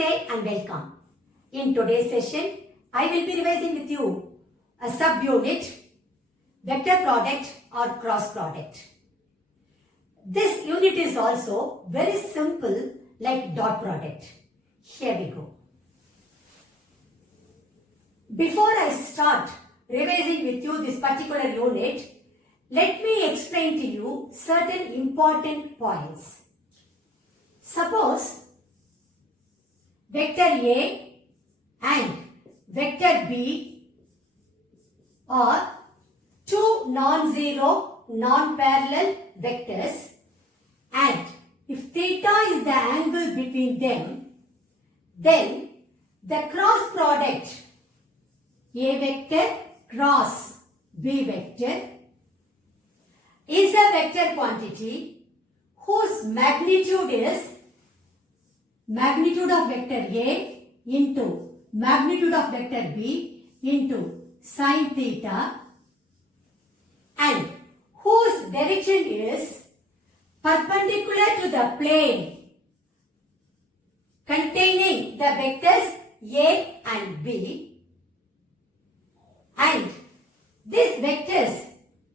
Namaste and welcome. In today's session, I will be revising with you a subunit, vector product or cross product. This unit is also very simple like dot product. Here we go. Before I start revising with you this particular unit, let me explain to you certain important points. Suppose vector A and vector B are two non-zero, non-parallel vectors, and if theta is the angle between them, then the cross product A vector cross B vector is a vector quantity whose magnitude is magnitude of vector A into magnitude of vector B into sine theta, and whose direction is perpendicular to the plane containing the vectors A and B, and these vectors,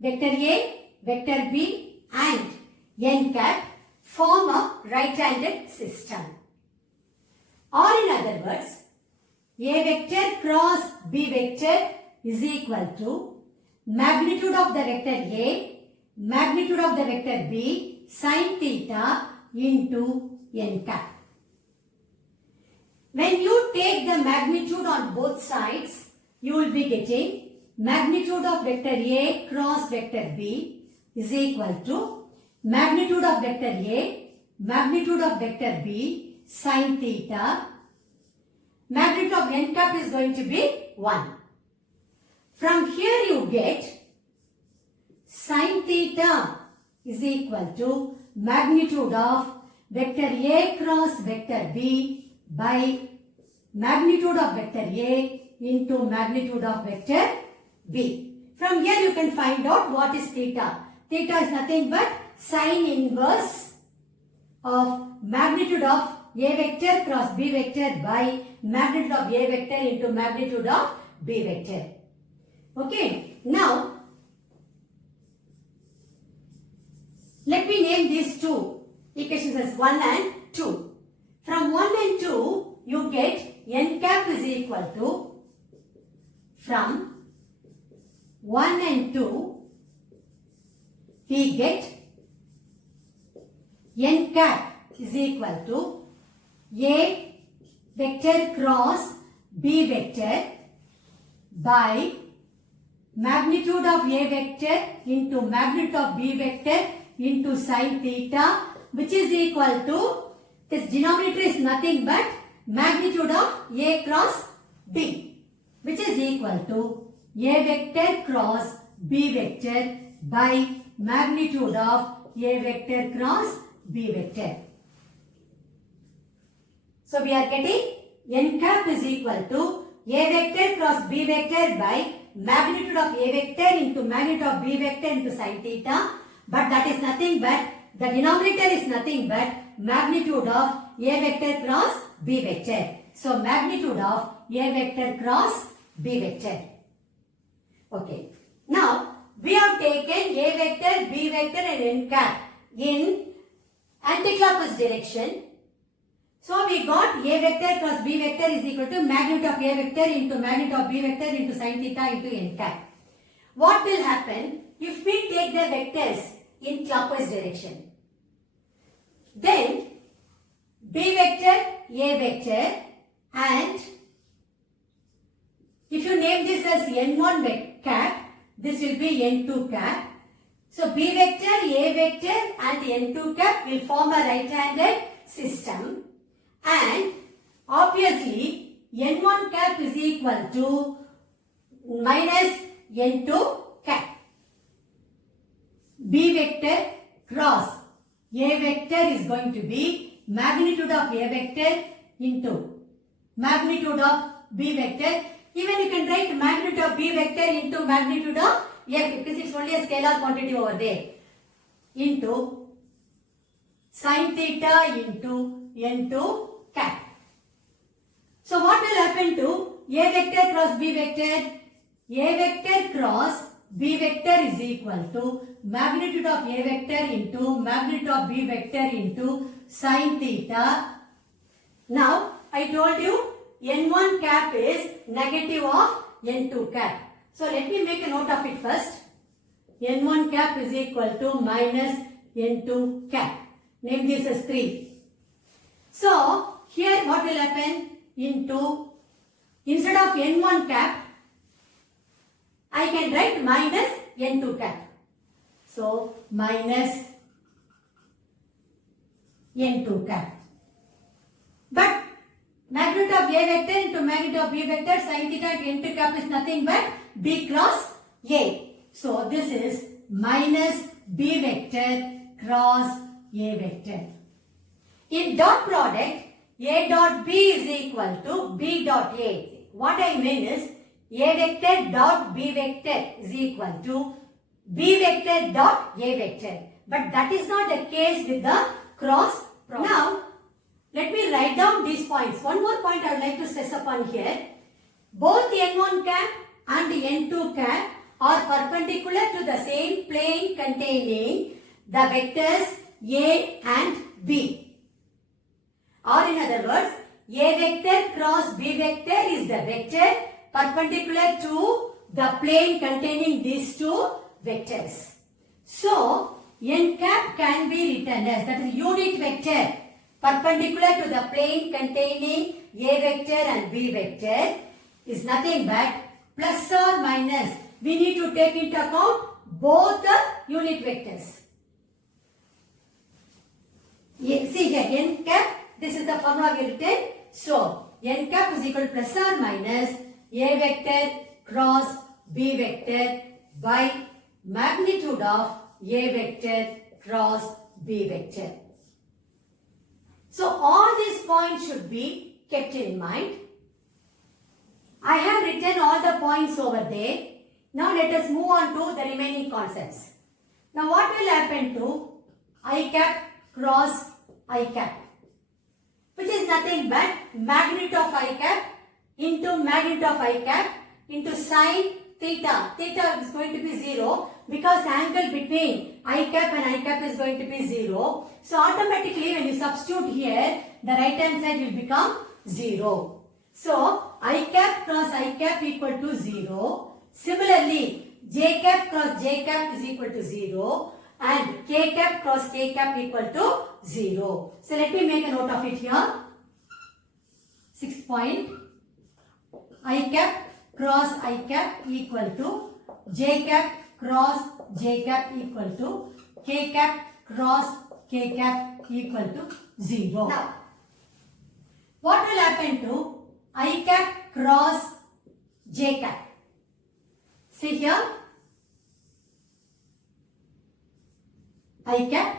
vector A, vector B and n cap, form a right-handed system. Or in other words, A vector cross B vector is equal to magnitude of the vector A, magnitude of the vector B, sine theta into n cap. When you take the magnitude on both sides, you will be getting magnitude of vector A cross vector B is equal to magnitude of vector A, magnitude of vector B, sine theta. Magnitude of n cap is going to be 1. From here you get sine theta is equal to magnitude of vector A cross vector B by magnitude of vector A into magnitude of vector B. From here you can find out what is theta. Theta is nothing but sine inverse of magnitude of A vector cross B vector by magnitude of A vector into magnitude of B vector. Okay, now let me name these two equations as 1 and 2. From 1 and 2, you get n cap is equal to, from 1 and 2, we get n cap is equal to A vector cross B vector by magnitude of A vector into magnitude of B vector into sine theta, which is equal to, this denominator is nothing but magnitude of A cross B, which is equal to A vector cross B vector by magnitude of A vector cross B vector. So we are getting n cap is equal to A vector cross B vector by magnitude of A vector into magnitude of B vector into sine theta, but that is nothing but, the denominator is nothing but magnitude of A vector cross B vector. So magnitude of A vector cross B vector. Okay. Now we have taken A vector, B vector and n cap in anticlockwise direction. So we got A vector cross B vector is equal to magnitude of A vector into magnitude of B vector into sine theta into n cap. What will happen if we take the vectors in clockwise direction? Then B vector, A vector, and if you name this as n1 cap, this will be n2 cap. So B vector, A vector and n2 cap will form a right-handed system. And obviously n1 cap is equal to minus n2 cap. B vector cross A vector is going to be magnitude of A vector into magnitude of B vector. Even you can write magnitude of B vector into magnitude of A, because it's only a scalar quantity over there, into sine theta into n2 cap. So what will happen to A vector cross B vector? A vector cross B vector is equal to magnitude of A vector into magnitude of B vector into sin theta. Now I told you n1 cap is negative of n2 cap. So let me make a note of it first. n1 cap is equal to minus n2 cap. Name this as 3. So here what will happen? Instead of n1 cap, I can write minus n2 cap. So minus n2 cap. But magnitude of A vector into magnitude of B vector sin theta at n2 cap is nothing but B cross A. So this is minus B vector cross A vector. In dot product, A dot B is equal to B dot A. What I mean is A vector dot B vector is equal to B vector dot A vector. But that is not the case with the cross product. Now, let me write down these points. One more point I would like to stress upon here. Both n1 cap and n2 cap are perpendicular to the same plane containing the vectors A and B. Or in other words, A vector cross B vector is the vector perpendicular to the plane containing these two vectors. So, n cap can be written as, that is unit vector perpendicular to the plane containing A vector and B vector is nothing but plus or minus. We need to take into account both the unit vectors. See here, n cap, this is the formula we written. So, n cap is equal to plus or minus A vector cross B vector by magnitude of A vector cross B vector. So, all these points should be kept in mind. I have written all the points over there. Now, let us move on to the remaining concepts. Now, what will happen to I cap cross I cap? Which is nothing but magnitude of I cap into magnitude of I cap into sine theta. Theta is going to be 0 because the angle between I cap and I cap is going to be 0. So automatically when you substitute here, the right hand side will become 0. So I cap cross I cap equal to 0. Similarly, J cap cross J cap is equal to 0. And K cap cross K cap equal to 0. So let me make a note of it here. 6th point. I cap cross I cap equal to J cap cross J cap equal to K cap cross K cap equal to 0. Now, what will happen to I cap cross J cap? See here. I cap,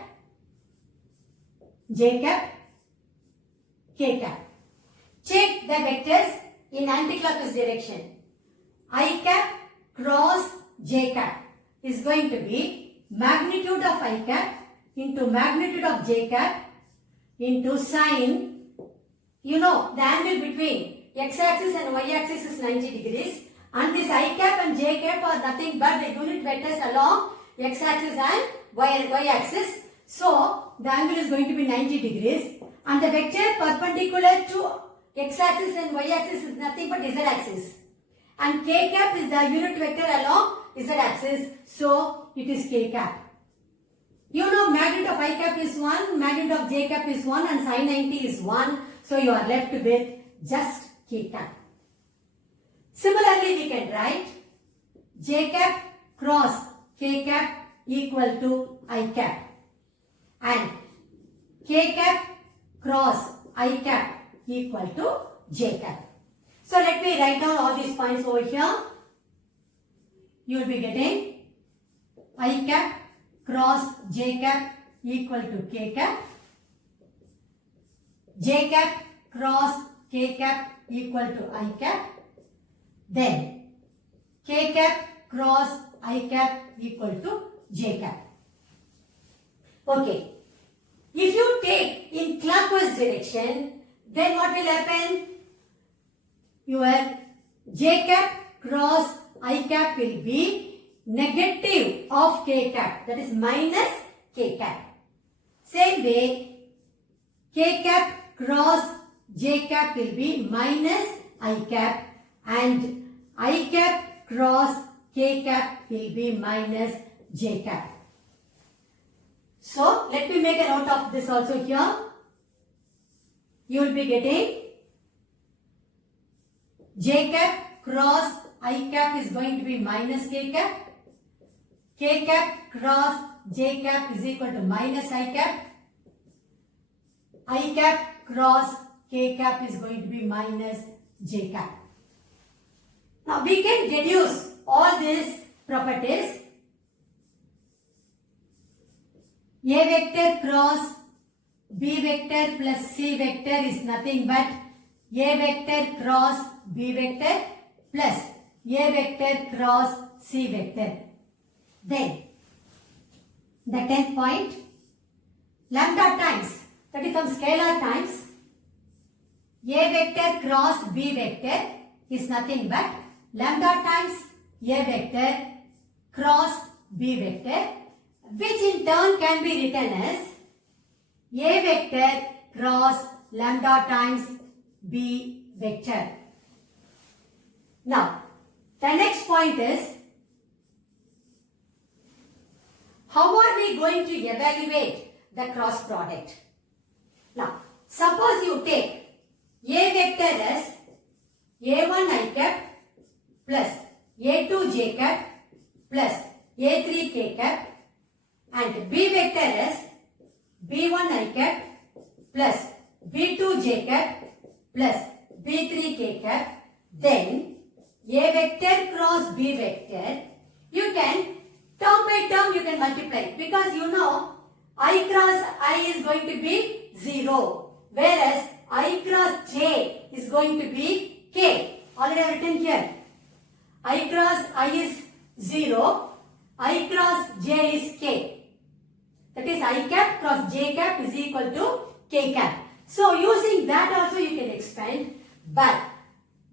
J cap, K cap. Check the vectors in anticlockwise direction. I cap cross J cap is going to be magnitude of I cap into magnitude of J cap into sine. You know the angle between x-axis and y-axis is 90 degrees and this I cap and J cap are nothing but the unit vectors along x-axis and y-axis. So, the angle is going to be 90 degrees and the vector perpendicular to x-axis and y-axis is nothing but z-axis. And k cap is the unit vector along z-axis. So, it is k cap. You know magnitude of I cap is 1, magnitude of J cap is 1 and sin 90 is 1. So, you are left with just k cap. Similarly, we can write J cap cross K cap equal to I cap and K cap cross I cap equal to J cap. So let me write down all these points over here. You will be getting I cap cross J cap equal to K cap, J cap cross K cap equal to I cap, then K cap cross I cap equal to J cap. Okay. If you take in clockwise direction, then what will happen? your j cap cross I cap will be negative of k cap, that is minus k cap. Same way, k cap cross j cap will be minus I cap and I cap cross k cap will be minus j cap. So, let me make a note of this also here. You will be getting j cap cross I cap is going to be minus k cap. K cap cross j cap is equal to minus I cap. I cap cross k cap is going to be minus j cap. Now we can deduce all these properties. A vector cross B vector plus C vector is nothing but A vector cross B vector plus A vector cross C vector. Then the 10th point, lambda times, that is from scalar times A vector cross B vector is nothing but lambda times A vector cross B vector, which in turn can be written as A vector cross lambda times B vector. Now, the next point is, how are we going to evaluate the cross product? Now, suppose you take A vector as A1 I cap plus A2 j cap plus A3 k cap and B vector as B1 I cap plus B2 j cap plus B3 k cap, then A vector cross B vector, you can term by term you can multiply, because you know I cross I is going to be 0, whereas I cross j is going to be k. Already I have written here. I cross I is 0, I cross j is k. That is I cap cross j cap is equal to k cap. So using that also you can expand, but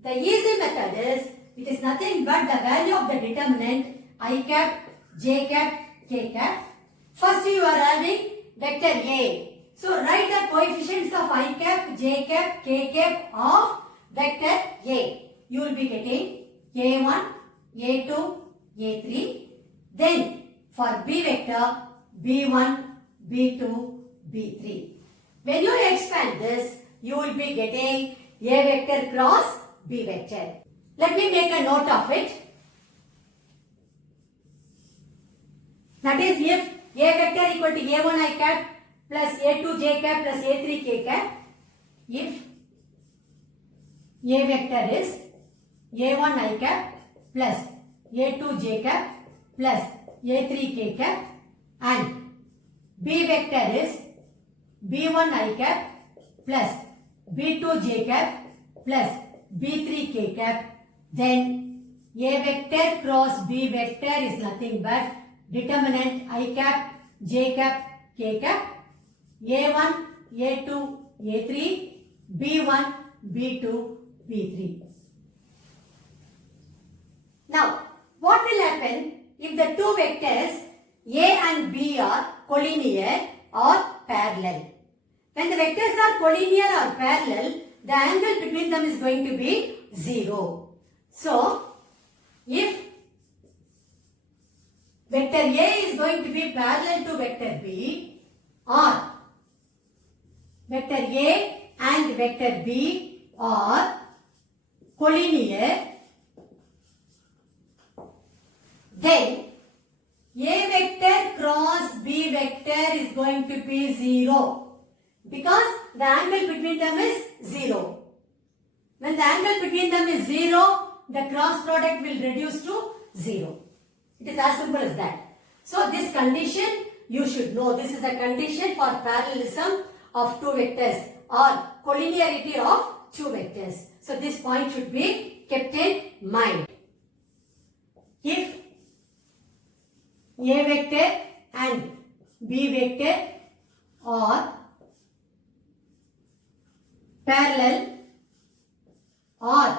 the easy method is, it is nothing but the value of the determinant I cap, j cap, k cap. First you are having vector A. So write the coefficients of I cap, j cap, k cap of vector A. You will be getting A1, A2, A3. Then for B vector, B1, B2, B3. When you expand this, you will be getting A vector cross B vector. Let me make a note of it. That is, if A vector equal to A1 I cap plus A2 j cap plus A3 k cap, if A vector is A1 I cap plus A2 j cap plus A3 k cap and B vector is B1 I cap plus B2 j cap plus B3 k cap, then A vector cross B vector is nothing but determinant I cap, j cap, k cap, A1, A2, A3, B1, B2, B3. Now, what will happen if the two vectors A and B are collinear or parallel? When the vectors are collinear or parallel, the angle between them is going to be 0. So, if vector A is going to be parallel to vector B, or vector A and vector B are collinear, then A vector cross B vector is going to be 0. Because the angle between them is 0. When the angle between them is 0, the cross product will reduce to 0. It is as simple as that. So this condition you should know. This is a condition for parallelism of two vectors or collinearity of two vectors. So this point should be kept in mind. If A vector and B vector are parallel or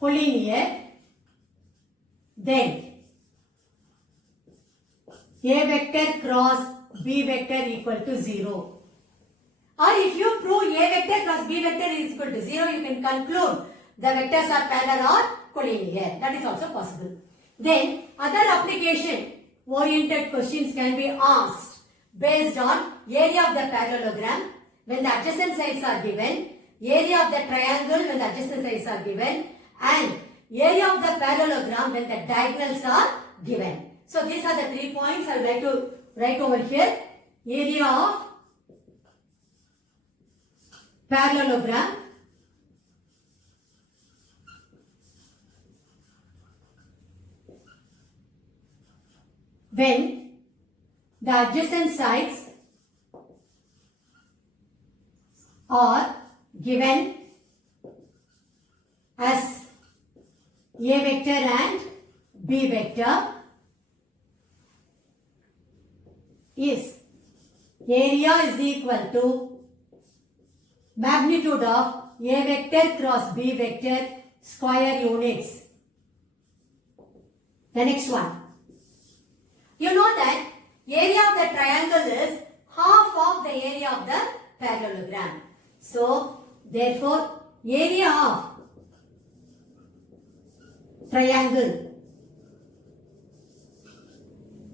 collinear, then A vector cross B vector equal to 0. Or if you prove A vector cross B vector is equal to 0, you can conclude the vectors are parallel or collinear. That is also possible. Then other application oriented questions can be asked based on area of the parallelogram when the adjacent sides are given, area of the triangle when the adjacent sides are given, and area of the parallelogram when the diagonals are given. So these are the 3 points I would like to write over here. Area of parallelogram, when the adjacent sides are given as A vector and B vector, is area is equal to magnitude of A vector cross B vector square units. The next one. You know that area of the triangle is half of the area of the parallelogram. So, therefore, area of triangle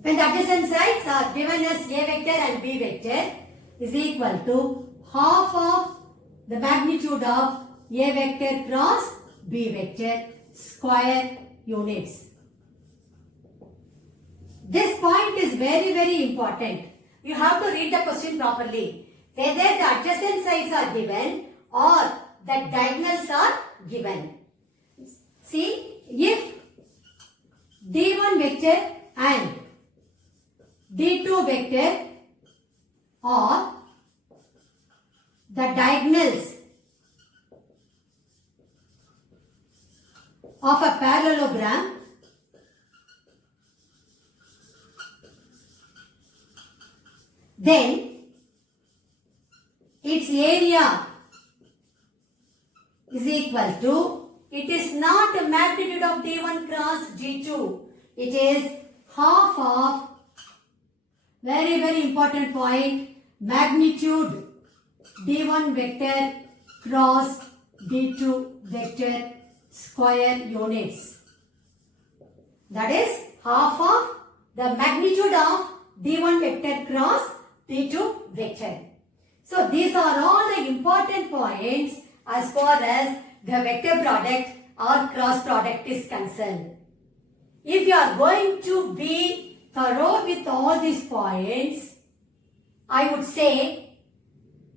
when the adjacent sides are given as A vector and B vector is equal to half of the magnitude of A vector cross B vector square units. This point is very important. You have to read the question properly. Whether the adjacent sides are given or the diagonals are given. See, if D1 vector and D2 vector are the diagonals of a parallelogram, then its area is equal to, it is not a magnitude of D1 cross D2, it is half of, very important point, magnitude D1 vector cross D2 vector square units. That is half of the magnitude of D1 vector cross D2 vector. So these are all the important points as far as the vector product or cross product is concerned. If you are going to be thorough with all these points, I would say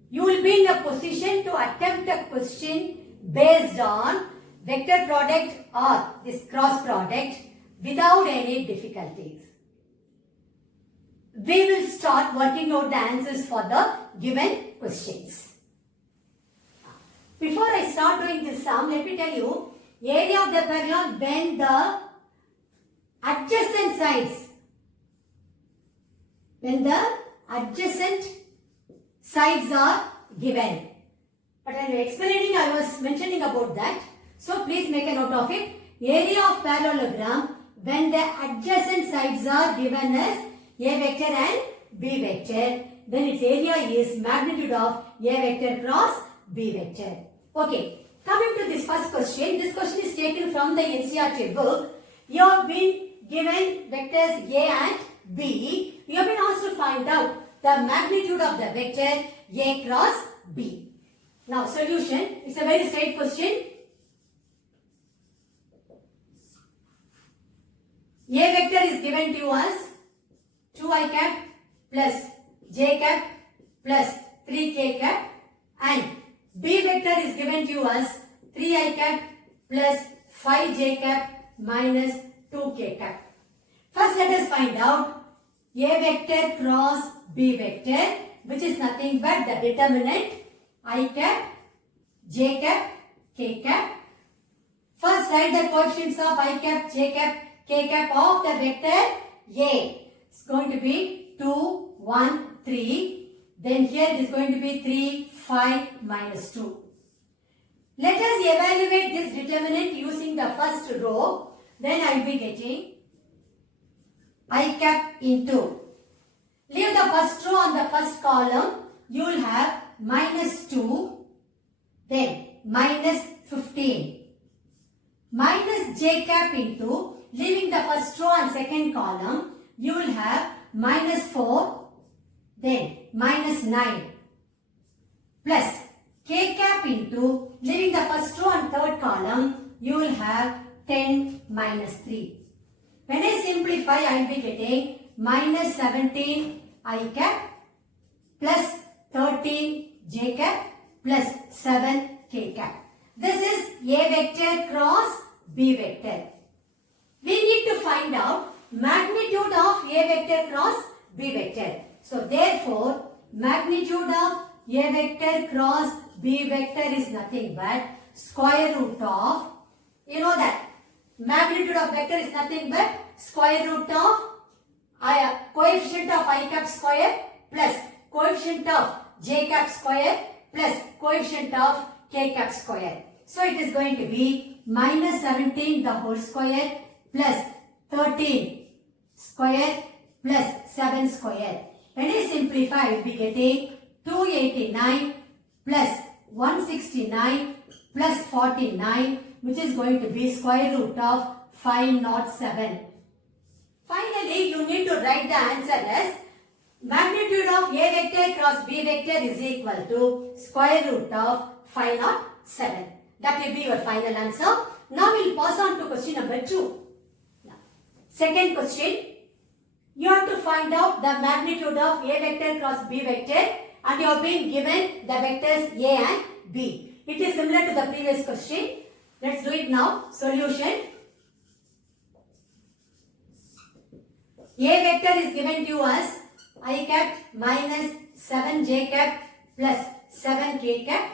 you will be in a position to attempt a question based on vector product or this cross product without any difficulties. We will start working out the answers for the given questions. Before I start doing this sum, let me tell you, area of the parallel when the adjacent sides, are given. But I am explaining, I was mentioning about that. So please make a note of it. Area of parallelogram when the adjacent sides are given as A vector and B vector, then its area is magnitude of A vector cross B vector. Okay, coming to this first question. This question is taken from the NCERT book. You have been given vectors A and B. You have been asked to find out the magnitude of the vector A cross B. Now solution, it's a very straight question. A vector is given to us 2i cap plus j cap plus 3k cap, and B vector is given to us 3i cap plus 5j cap minus 2k cap. First let us find out A vector cross B vector, which is nothing but the determinant I cap, j cap, k cap. First write the coefficients of I cap, j cap, k cap of the vector A. It's going to be 2, 1, 3. Then here it is going to be 3, 5 minus 2. Let us evaluate this determinant using the first row. Then I will be getting I cap into. Leave the first row on the first column. You will have minus 2, then minus 15. Minus j cap into, leaving the first row and second column, you will have minus 4, then minus 9. Plus k cap into, leaving the first row and third column, you will have 10 minus 3. When I simplify, I will be getting minus 17 I cap plus 13 j cap plus 7 k cap. This is A vector cross B vector. We need to find out magnitude of A vector cross B vector. So therefore, magnitude of A vector cross B vector is nothing but square root of, you know that magnitude of vector is nothing but square root of coefficient of I cap square plus coefficient of j cap square plus coefficient of k cap square. So it is going to be minus 17 the whole square plus 13 square plus 7 square. When I simplify, I will be getting 289 plus 169 plus 49, which is going to be square root of 507. Finally, you need to write the answer as magnitude of A vector cross B vector is equal to square root of 507. That will be your final answer. Now we will pass on to question number 2. Second question. You have to find out the magnitude of A vector cross B vector, and you have been given the vectors A and B. It is similar to the previous question. Let's do it now. Solution. A vector is given to you as I cap minus 7j cap plus 7k cap.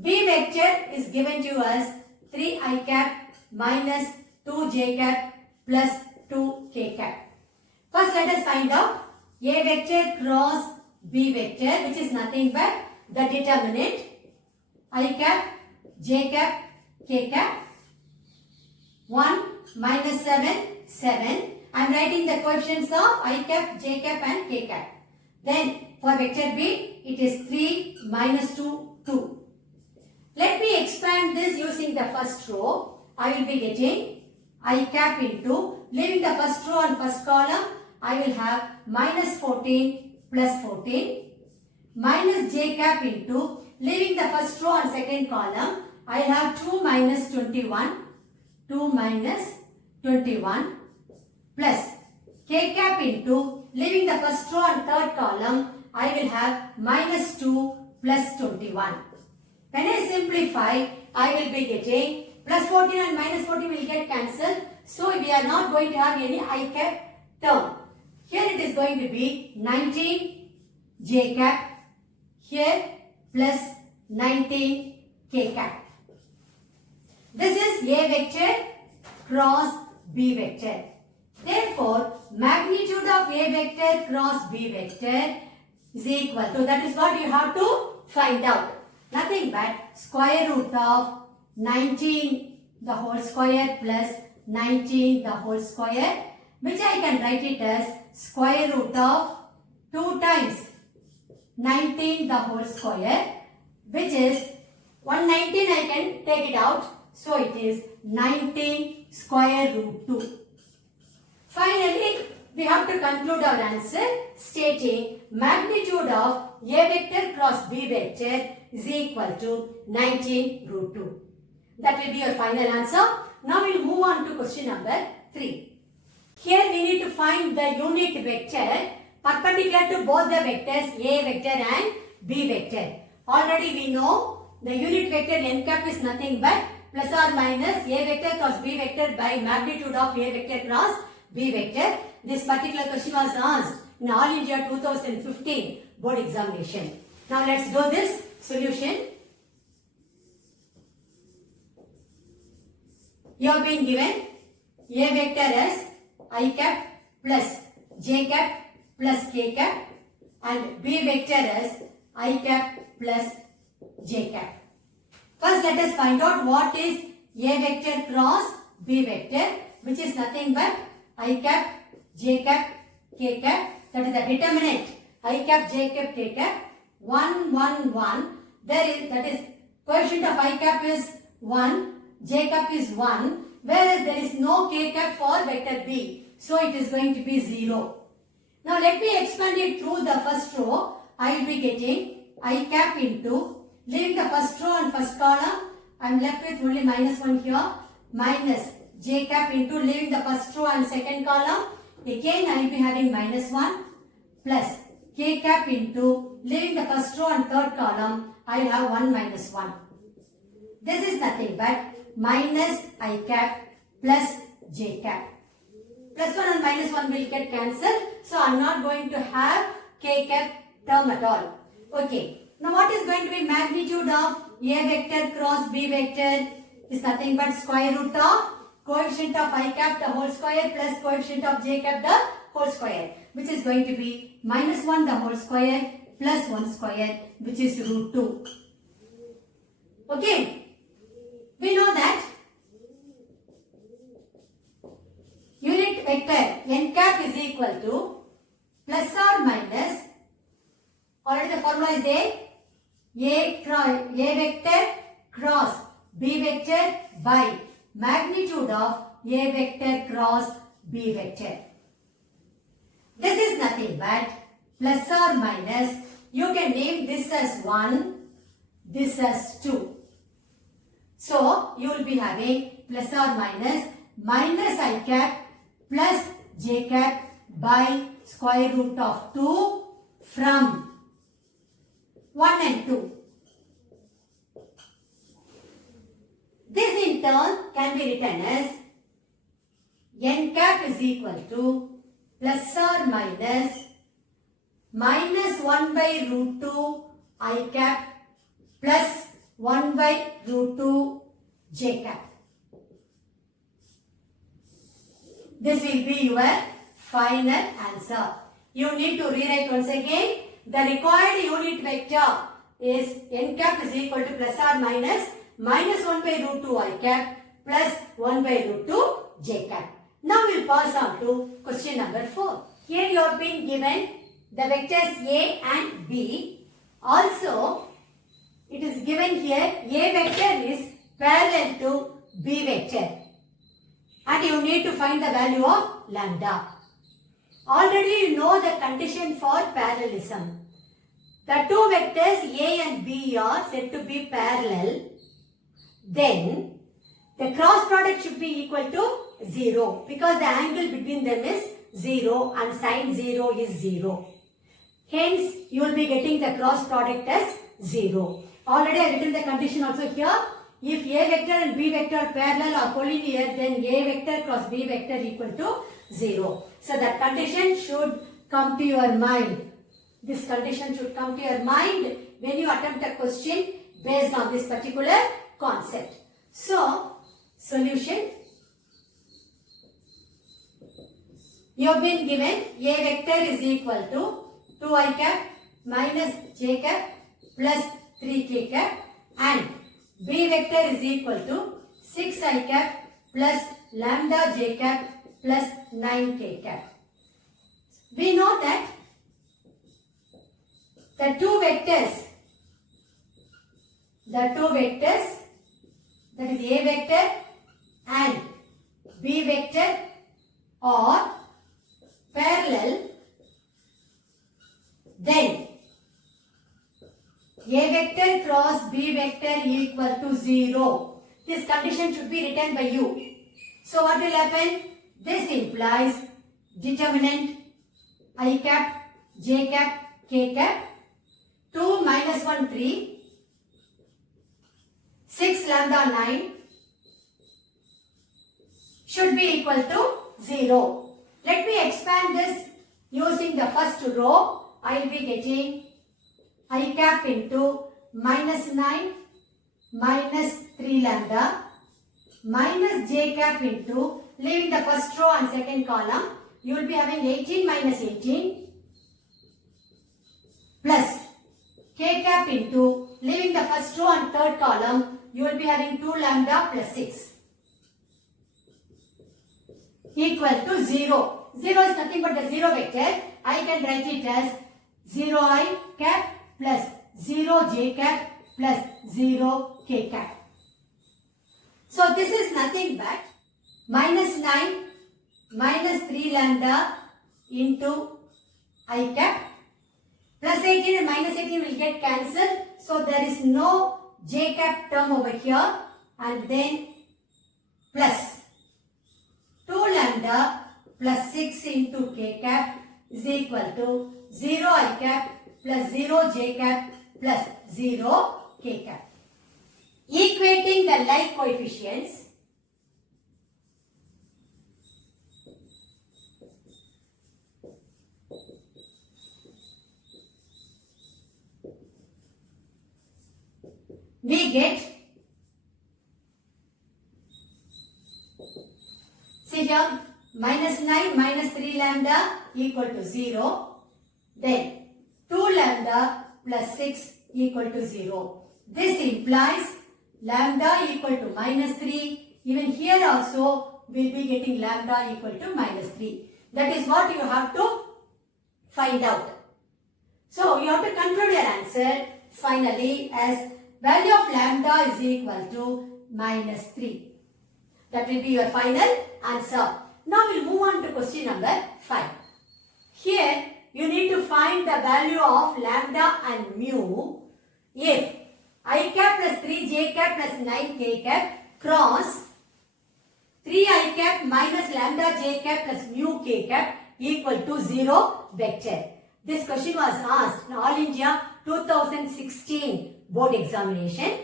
B vector is given to you as 3I cap minus 2j cap plus 2k cap. First let us find out A vector cross B vector, which is nothing but the determinant I cap, j cap, k cap. 1 minus 7, 7. I am writing the coefficients of I cap, j cap and k cap. Then for vector B, it is 3 minus 2, 2. Let me expand this using the first row. I will be getting I cap into, leaving the first row and first column, I will have minus 14 plus 14. Minus j cap into, leaving the first row and second column, I will have 2 minus 21. 2 minus 21. Plus k cap into, leaving the first row and third column, I will have minus 2 plus 21. When I simplify, I will be getting plus 14 and minus 14 will get cancelled. So we are not going to have any I cap term. Here it is going to be 19 j cap. Here plus 19 k cap. This is A vector cross B vector. Therefore, magnitude of A vector cross B vector is equal to, that is what you have to find out. Nothing but square root of 19 the whole square plus 19 the whole square, which I can write it as square root of 2 times 19 the whole square, which is 119. I can take it out. So it is 19 square root 2. Finally, we have to conclude our answer stating magnitude of A vector cross B vector is equal to 19 root 2. That will be your final answer. Now we will move on to question number 3. Here we need to find the unit vector perpendicular to both the vectors A vector and B vector. Already we know the unit vector n cap is nothing but plus or minus A vector cross B vector by magnitude of A vector cross B vector. This particular question was asked in All India 2015 board examination. Now let's do this solution. You have been given A vector as I cap plus j cap plus k cap and B vector as I cap plus j cap. First let us find out what is A vector cross B vector, which is nothing but I cap, j cap, k cap. That is the determinant. I cap, j cap, k cap. 1, 1, 1. That is coefficient of I cap is 1, j cap is 1, whereas there is no k cap for vector B. So it is going to be 0. Now let me expand it through the first row. I will be getting I cap into, leaving the first row and first column, I am left with only minus 1 here, minus j cap into, leaving the first row and second column, again I will be having minus 1, plus k cap into, leaving the first row and third column, I will have 1 minus 1. This is nothing but minus I cap plus j cap. Plus 1 and minus 1 will get cancelled. So I am not going to have k cap term at all. Okay. Now what is going to be magnitude of A vector cross B vector? Is nothing but square root of coefficient of I cap the whole square plus coefficient of j cap the whole square, which is going to be minus 1 the whole square plus 1 square, which is root 2. Okay. We know that unit vector n cap is equal to plus or minus, already the formula is there, A vector cross B vector by magnitude of A vector cross B vector. This is nothing but plus or minus, you can name this as 1, this as 2. So, you will be having plus or minus I cap plus j cap by square root of 2 from 1 and 2. This in turn can be written as n cap is equal to plus or minus 1 by root 2 I cap plus 1 by root 2 j cap. This will be your final answer. You need to rewrite once again. The required unit vector is n cap is equal to plus or minus 1 by root 2 I cap plus 1 by root 2 j cap. Now we will pass on to question number 4. Here you have been given the vectors A and B. Also, it is given here A vector is parallel to B vector. And you need to find the value of lambda. Already you know the condition for parallelism. The two vectors A and B are said to be parallel. Then the cross product should be equal to 0 because the angle between them is 0 and sine 0 is 0. Hence you will be getting the cross product as 0. Already I have written the condition also here. If A vector and B vector are parallel or collinear, then A vector cross B vector equal to 0. So that condition should come to your mind. This condition should come to your mind when you attempt a question based on this particular concept. So, solution. You have been given A vector is equal to 2i cap minus j cap plus 3k cap and B vector is equal to 6i cap plus lambda j cap plus 9k cap. We know that the two vectors, that is A vector and B vector are parallel, then A vector cross B vector equal to 0. This condition should be written by you. So what will happen? This implies determinant I cap, j cap, k cap, 2 minus 1 3, 6 lambda 9 should be equal to 0. Let me expand this using the first row. I will be getting I cap into minus 9 minus 3 lambda minus j cap into, leaving the first row and second column, you will be having 18 minus 18 plus k cap into, leaving the first row and third column, you will be having 2 lambda plus 6 equal to 0. 0 is nothing but the 0 vector. I can write it as 0 I cap plus 0 j cap plus 0 k cap. So this is nothing but minus 9 minus 3 lambda into I cap plus 18 and minus 18 will get cancelled. So there is no j cap term over here, and then plus 2 lambda plus 6 into k cap is equal to 0 I cap plus 0 j cap plus 0 k cap. Equating the like coefficients, we get, see here, minus 9 minus 3 lambda equal to 0. Then 2 lambda plus 6 equal to 0. This implies lambda equal to minus 3. Even here also we will be getting lambda equal to minus 3. That is what you have to find out. So you have to conclude your answer finally as value of lambda is equal to minus 3. That will be your final answer. Now we will move on to question number 5. Here you need to find the value of lambda and mu if I cap plus 3 j cap plus 9 k cap cross 3 I cap minus lambda j cap plus mu k cap equal to 0 vector. This question was asked in All India 2016 board examination.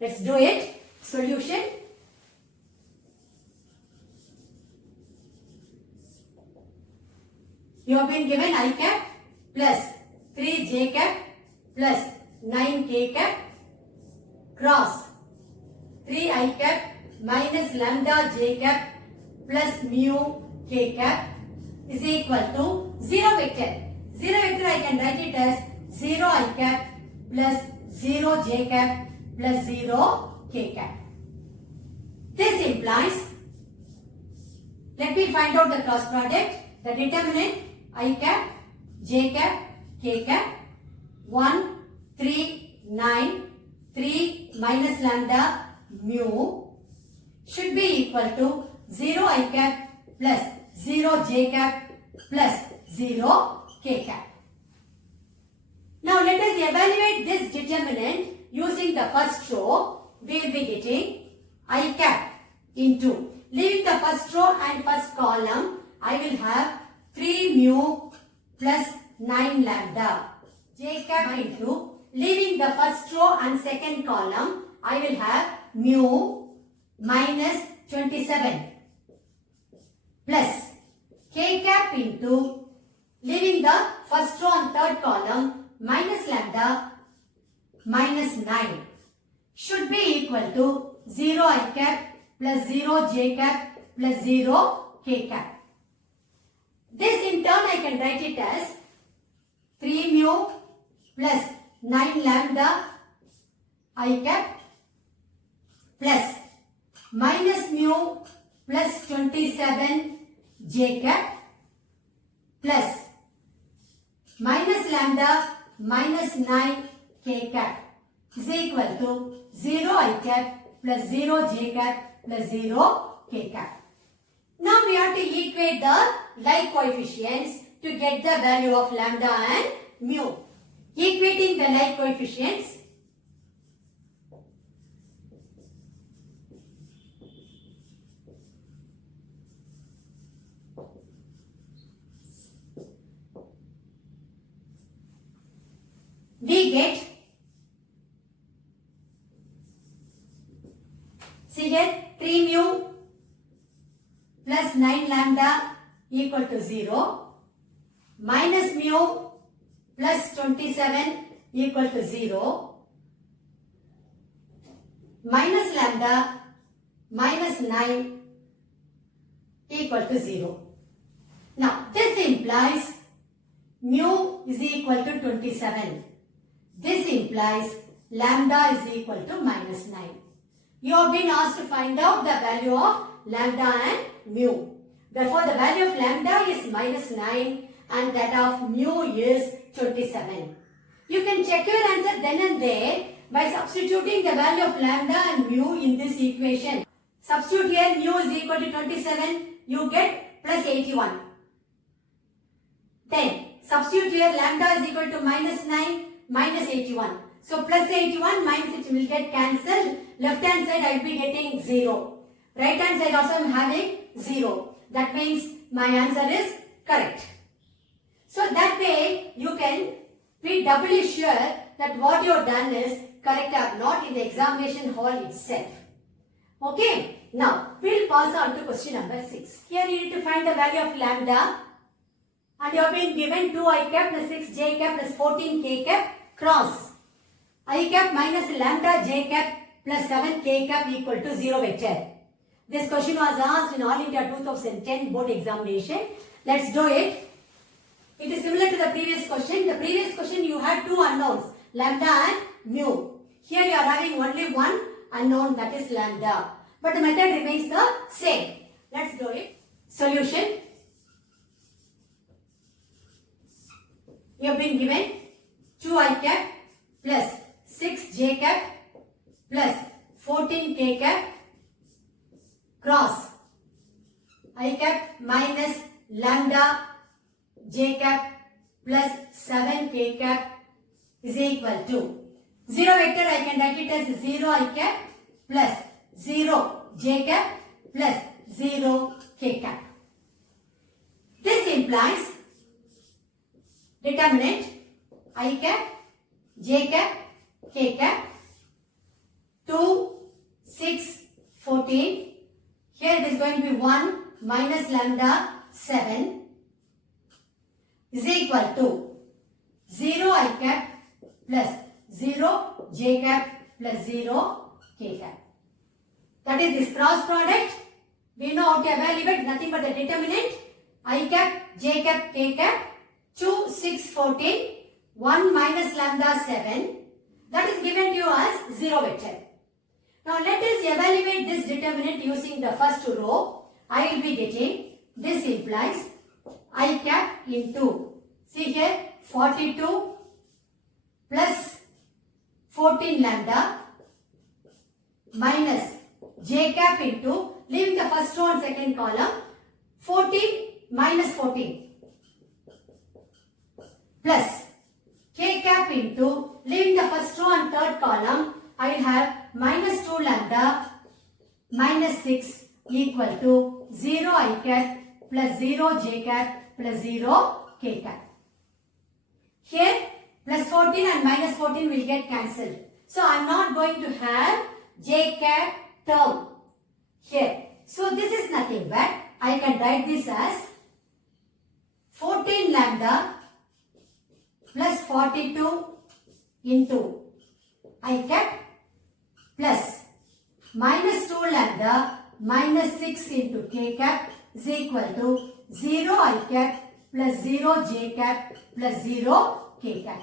Let's do it. Solution. You have been given I cap plus 3 j cap plus 9 k cap cross 3 I cap minus lambda j cap plus mu k cap is equal to 0 vector. 0 vector I can write it as 0 I cap plus 0 j cap plus 0 k cap. This implies, let me find out the cross product. The determinant I cap, j cap, k cap, 1, 3, 9, 3 minus lambda mu should be equal to 0 I cap plus 0 j cap plus 0 k cap. Now let us evaluate this determinant using the first row. We will be getting I cap into, leaving the first row and first column, I will have 3 mu plus 9 lambda. J cap into, leaving the first row and second column, I will have mu minus 27 plus k cap into, leaving the first row and third column, minus lambda minus 9 should be equal to 0 I cap plus 0 j cap plus 0 k cap. This in turn I can write it as 3 mu plus 9 lambda I cap plus minus mu plus 27 j cap plus minus lambda minus 9 k cap is equal to 0 I cap plus 0 j cap plus 0 k cap. Now we have to equate the like coefficients to get the value of lambda and mu. Equating the like coefficients, we get, see here, 3 mu plus 9 lambda equal to 0, minus mu plus 27 equal to 0, minus lambda minus 9 equal to 0. Now this implies mu is equal to 27. This implies lambda is equal to minus 9. You have been asked to find out the value of lambda and mu. Therefore, the value of lambda is minus 9 and that of mu is 27. You can check your answer then and there by substituting the value of lambda and mu in this equation. Substitute here mu is equal to 27, you get plus 81. Then substitute here lambda is equal to minus 9 minus 81. So plus 81 minus it will get cancelled. Left hand side I will be getting 0. Right hand side also I am having 0. That means my answer is correct. So that way you can be doubly sure that what you have done is correct or not in the examination hall itself. Okay. Now we will pass on to question number 6. Here you need to find the value of lambda and you have been given 2i cap plus 6j cap plus 14k cap cross I cap minus lambda j cap plus 7k cap equal to 0 vector. This question was asked in All India 2010 board examination. Let's do it. It is similar to the previous question. The previous question you had two unknowns, lambda and mu. Here you are having only one unknown, that is lambda. But the method remains the same. Let's do it. Solution. You have been given 2i cap plus 6j cap plus 14k cap cross I cap minus lambda j cap plus 7k cap is equal to 0 vector. I can write it as 0 I cap plus 0 j cap plus 0 k cap. This implies determinant I cap, j cap, k cap 2, 6, 14. Here it is going to be 1 minus lambda 7 is equal to 0 I cap plus 0 j cap plus 0 k cap. That is this cross product. We know how to evaluate nothing but the determinant I cap, j cap, k cap 2, 6, 14 1 minus lambda 7 that is given to you as 0 vector. Now let us evaluate this determinant using the first row. I will be getting, this implies I cap into, see here 42 plus 14 lambda minus j cap into, leaving the first row and second column, 14 minus 14 plus k cap into, leaving the first row and third column, I will have minus 2 lambda minus 6 equal to 0 I cap plus 0 j cap plus 0 k cap. Here plus 14 and minus 14 will get cancelled. So I am not going to have j cap term here. So this is nothing but I can write this as 14 lambda plus 42 into I cap plus minus 2 lambda minus 6 into k cap is equal to 0 I cap plus 0 j cap plus 0 k cap.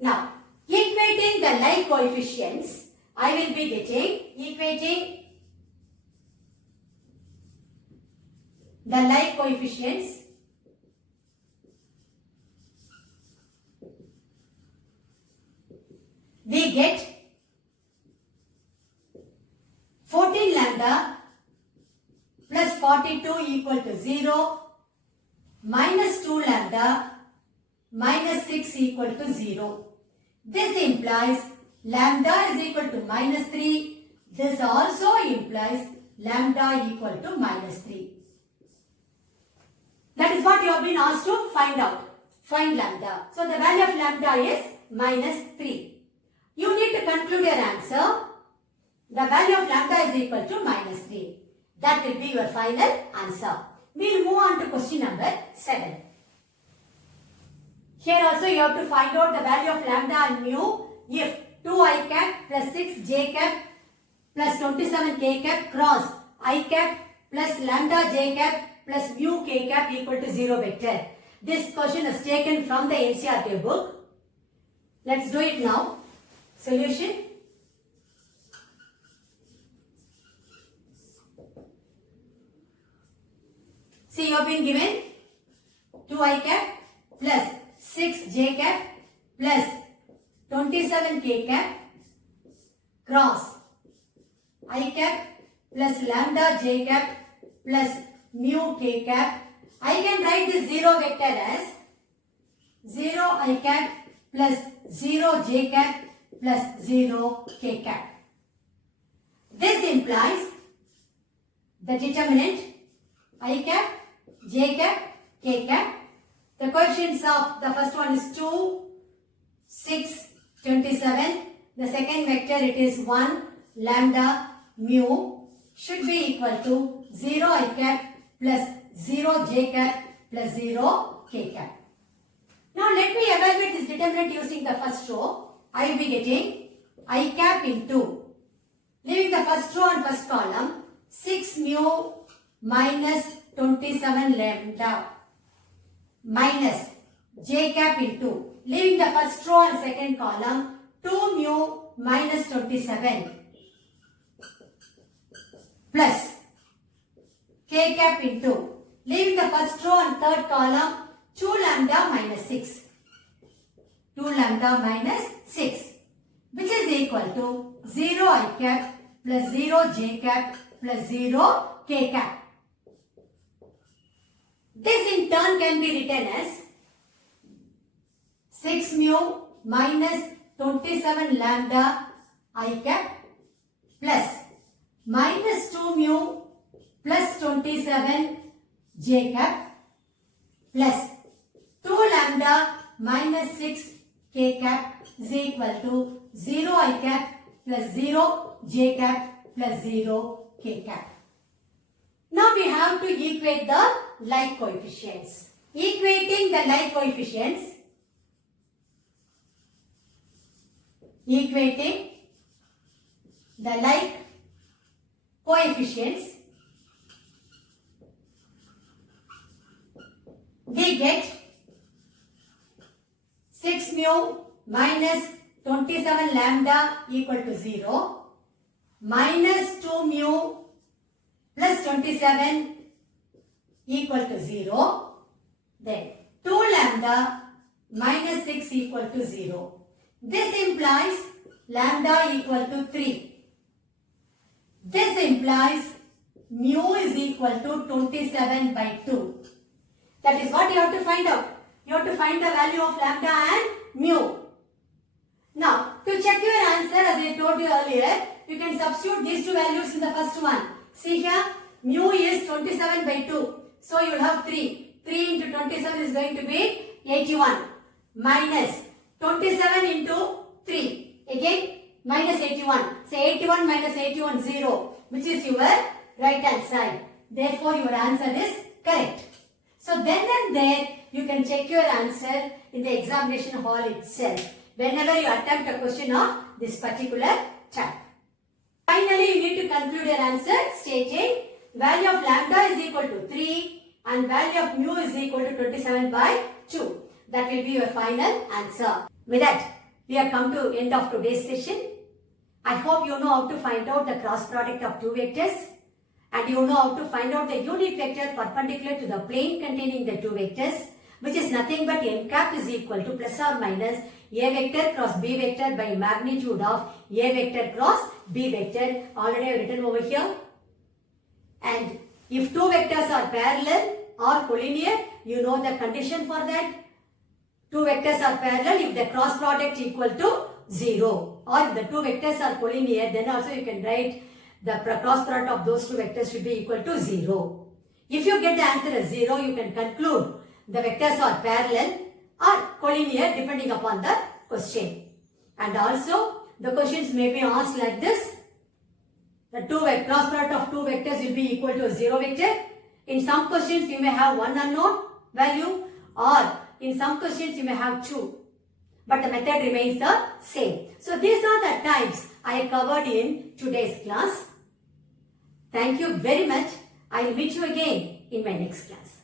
Now, equating the like coefficients, I will be getting, equating the like coefficients, we get 14 lambda plus 42 equal to 0 minus 2 lambda minus 6 equal to 0. This implies lambda is equal to minus 3. This also implies lambda equal to minus 3. That is what you have been asked to find out. Find lambda. So the value of lambda is minus 3. You need to conclude your answer. The value of lambda is equal to minus 3. That will be your final answer. We will move on to question number 7. Here also you have to find out the value of lambda and mu if 2i cap plus 6j cap plus 27k cap cross I cap plus lambda j cap plus mu k cap equal to 0 vector. This question is taken from the NCERT book. Let's do it now. Solution. See, you have been given 2i cap plus 6j cap plus 27k cap cross I cap plus lambda j cap plus mu k cap. I can write this 0 vector as 0 I cap plus 0 j cap plus 0 k cap. This implies the determinant I cap, j cap, k cap. The coefficients of the first one is 2, 6, 27. The second vector it is 1, lambda, mu should be equal to 0 I cap plus 0 j cap plus 0 k cap. Now let me evaluate this determinant using the first row. I will be getting I cap into, leaving the first row and first column, 6 mu minus 27 lambda minus j cap into, leaving the first row and second column, 2 mu minus 27 plus k cap into, leaving the first row and third column, 2 lambda minus 6. 2 lambda minus 6, which is equal to 0 I cap plus 0 j cap plus 0 k cap. This in turn can be written as 6 mu minus 27 lambda I cap plus minus 2 mu plus 27 j cap plus 2 lambda minus 6 k cap is equal to 0 I cap plus 0 j cap plus 0 k cap. Now we have to equate the like coefficients. Equating the like coefficients. Equating the like coefficients. We get 6 mu minus 27 lambda equal to 0 minus 2 mu plus 27 equal to 0, then 2 lambda minus 6 equal to 0. This implies lambda equal to 3. This implies mu is equal to 27 by 2. That is what you have to find out. You have to find the value of lambda and mu. Now, to check your answer, as I told you earlier, you can substitute these two values in the first one. See here, mu is 27 by 2. So, you will have 3. 3 into 27 is going to be 81. Minus 27 into 3. Again, minus 81. So, 81 minus 81, 0. Which is your right hand side. Therefore, your answer is correct. So, then and there, you can check your answer in the examination hall itself. Whenever you attempt a question of this particular type. Finally, you need to conclude your answer stating value of lambda is equal to 3 and value of mu is equal to 27 by 2. That will be your final answer. With that, we have come to end of today's session. I hope you know how to find out the cross product of two vectors and you know how to find out the unit vector perpendicular to the plane containing the two vectors, which is nothing but n cap is equal to plus or minus a vector cross b vector by magnitude of a vector cross b vector. Already I have written over here. And if two vectors are parallel or collinear, you know the condition for that. Two vectors are parallel if the cross product equal to 0. Or if the two vectors are collinear, then also you can write the cross product of those two vectors should be equal to 0. If you get the answer as 0, you can conclude the vectors are parallel or collinear depending upon the question. And also, the questions may be asked like this. The cross product of two vectors will be equal to a 0 vector. In some questions, you may have one unknown value, or in some questions, you may have two. But the method remains the same. So, these are the types I covered in today's class. Thank you very much. I will meet you again in my next class.